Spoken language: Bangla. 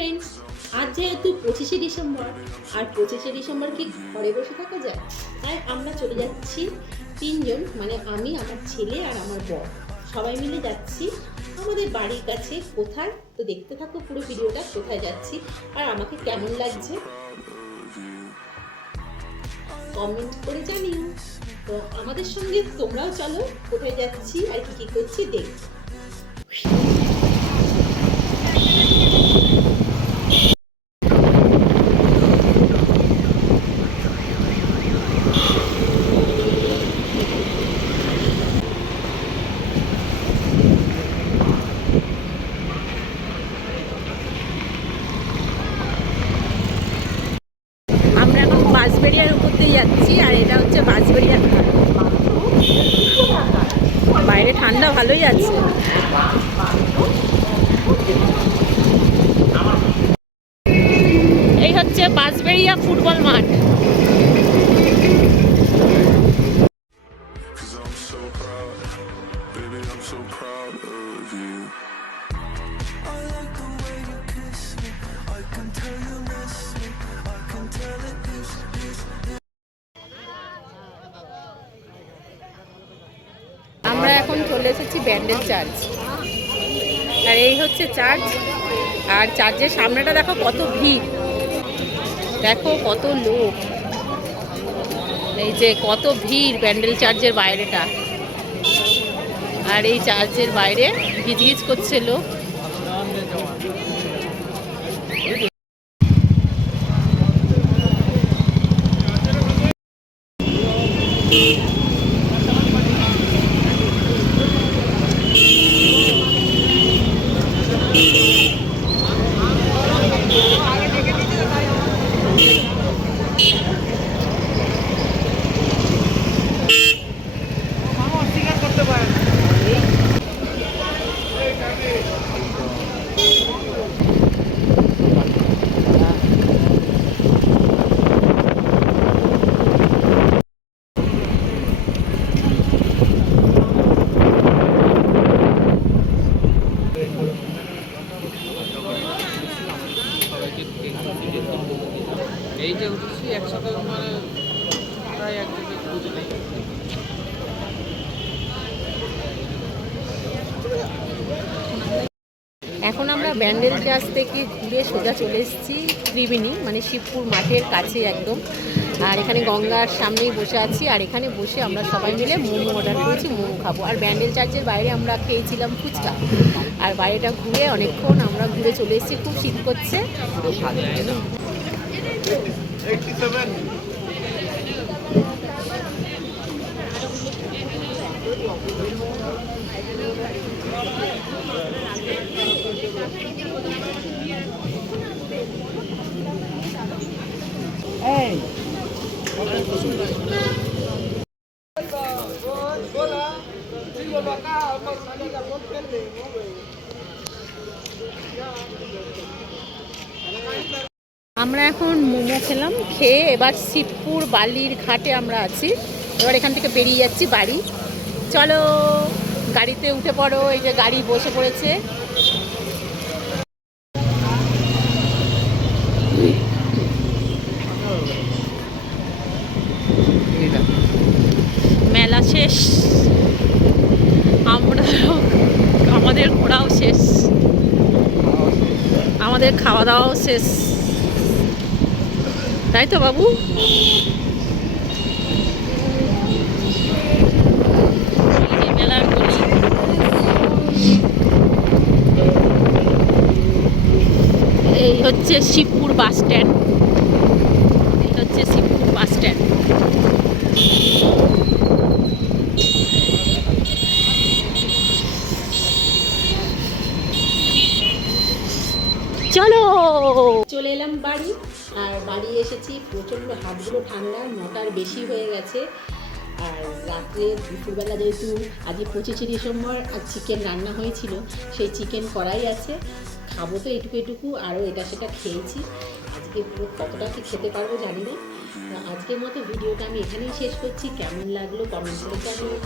ফ্রেন্ডস, আজ যেহেতু 25শে ডিসেম্বর, আর 25শে ডিসেম্বর কি ঘরে বসে থাকা যায়? তাই আমরা চলে যাচ্ছি তিনজন, মানে আমি, আমার ছেলে আর আমার বর, সবাই মিলে যাচ্ছি আমাদের বাড়ির কাছে। কোথায় তো দেখতে থাকো পুরো ভিডিওটা, কোথায় যাচ্ছি আর আমাকে কেমন লাগছে কমেন্ট করে জানিও। তো আমাদের সঙ্গে তোমরাও চলো, কোথায় যাচ্ছি আর কি করছি দেখো। আমরা এখন বাঁশবেড়িয়ার উপর দিয়ে যাচ্ছি, আর এটা হচ্ছে বাঁশবেড়িয়ার ঘাট। বাইরে ঠান্ডা ভালোই আছে। এই হচ্ছে বাঁশবেড়িয়া ফুটবল মাঠ। আমরা এখন চলে এসেছি ব্যান্ডেল চার্চ, আর এই হচ্ছে চার্চ। আর চার্চের সামনেটা দেখো কত ভিড়, দেখো কত লোক, এই যে কত ভিড় ব্যান্ডেল চার্চের বাইরেটা। আর এই চার্চের বাইরে গিজগিজ করছে লোক। এই যে উঠেছি একসাথে, মানে প্রায় এক জায়গায় খোঁজ নেই। এখন আমরা ব্যান্ডেল চার্চ থেকে ঘুরে সোজা চলে এসেছি ত্রিবেণী, মানে শিবপুর মাঠের কাছে একদম। আর এখানে গঙ্গার সামনেই বসে আছি, আর এখানে বসে আমরা সবাই মিলে মোমো অর্ডার করেছি, মোমো খাবো। আর ব্যান্ডেল চার্চের বাইরে আমরা খেয়েছিলাম ফুচকা। আর বাইরেটা ঘুরে অনেকক্ষণ আমরা ঘুরে চলে এসেছি, খুব শীত করছে। আমরা এখন মোমো খেলাম, খেয়ে এবার শিবপুর বালির ঘাটে আমরা আছি। এবার এখান থেকে বেরিয়ে যাচ্ছি বাড়ি। চলো গাড়িতে উঠে পড়ো, এই যে গাড়ি বসে পড়েছে। মেলা শেষ, আমাদের ঘোরাও শেষ, আমাদের খাওয়া দাওয়াও শেষ, তাই তো বাবু? মেলার গলি, এই হচ্ছে শিবপুর বাস স্ট্যান্ড, এই হচ্ছে শিবপুর বাস স্ট্যান্ড। চলো চলে এলাম বাড়ি। আর বাড়ি এসেছি, প্রচণ্ড হাতগুলো ঠান্ডা, 9টার বেশি হয়ে গেছে। আর রাত্রে দুপুরবেলা যেহেতু আজকে 25শে ডিসেম্বর, আর চিকেন রান্না হয়েছিল, সেই চিকেন করাই আছে। খাবো তো এটুকু, আরও এটা সেটা খেয়েছি। আজকে পুরো কতটা কি খেতে পারবো জানি না। আজকের মতো ভিডিওটা আমি এখানেই শেষ করছি। কেমন লাগলো কমেন্ট করে জানিও।